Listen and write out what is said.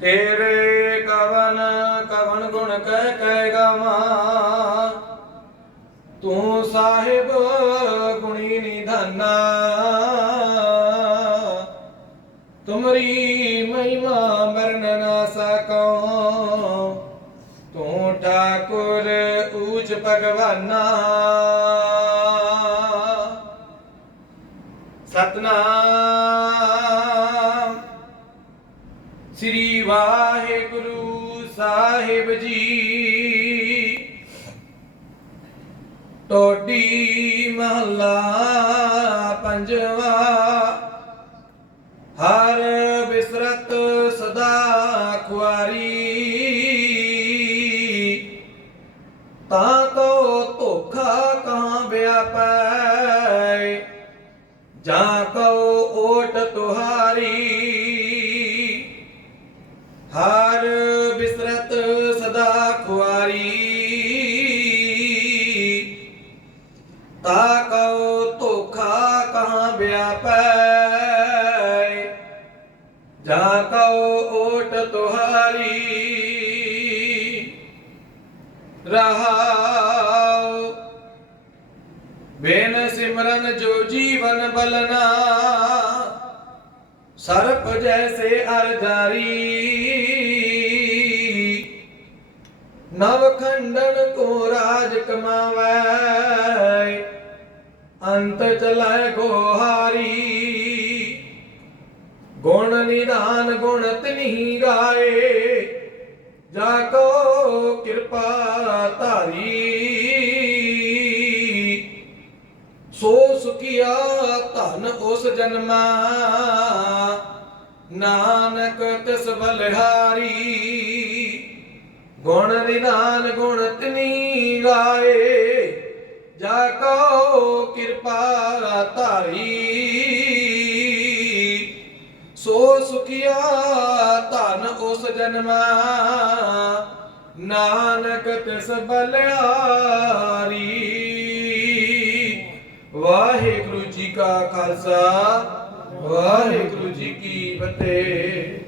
ਤੇਰੇ ਕਵਨ ਕਵਨ ਗੁਣ ਕਹਿ ਕਹਿ ਗਾਵਾਂ। ਤੂੰ ਸਾਹਿਬ ਗੁਣੀ ਨਿਧਾਨਾ। ਤੁਮਰੀ ਮਹਿਮਾ ਵਰਨ ਨਾ ਸਕੋ ਤੂੰ ਠਾਕੁਰ ਊਚ ਭਗਵਾਨਾ। ਸਤਨਾਮ ਵਾਹਿਗੁਰੂ ਸਾਹਿਬ ਜੀ। ਟੋਡੀ ਮਹੱਲਾ ਪੰਜਵਾ। ਹਰ ਬਿਸਰਤ ਸਦਾ ਖੁਆਰੀ। ਤਾਂ ਕੋ ਧੋਖਾ ਕਾਂ ਵਿਆਪੈ। ਜਾਂ ਕਉ ਓਟ ਤੁਹਾਰੀ। ਹਰ ਬਿਸਰਤ ਸਦਾ ਖੁਆਰੀ। ਤਾ ਕਉ ਧੋਖਾ ਕਹਾਂ ਵਿਆਪੈ। ਜਾਂ ਕਉ ਓਟ ਤੁਹਾਰੀ। ਰਹਾਉ। ਬੇਨ ਸਿਮਰਨ ਜੋ ਜੀਵਨ ਬਲਨਾ। ਸਰਪ ਜੈਸੇ ਅਰ ਜਾਰੀ ਨਵ ਖੰਡਨ ਕੋ ਰਾਜ ਕਮਾਵੈ, ਅੰਤ ਚਲੈ ਗੋਹਾਰੀ। ਗੁਣ ਨਿਦਾਨ ਗੁਣ ਤਿਨਹੀ ਗਾਏ, ਜਾ ਕੋ ਕਿਰਪਾ ਧਾਰੀ। ਸੋ ਸੁਖਿਆ ਧਨ ਉਸ ਜਨਮਾ ਨਾਨਕ ਤਿਸ ਬਲਿਹਾਰੀ, ਗੁਣ ਨਿਧਾਨ ਗੁਣ ਤਿਨੀ ਗਾਏ ਜਾ ਕੋ ਕਿਰਪਾ ਧਾਰੀ। ਸੋ ਸੁਖਿਆ ਧਨ ਉਸ ਜਨਮਾ, ਨਾਨਕ ਤਿਸ ਬਲਿਆਰੀ ਵਾਹਿਗੁਰੂ ਜੀ ਕਾ ਖਾਲਸਾ ਵਾਹਿਗੁਰੂ ਜੀ ਕੀ ਫਤਿਹ।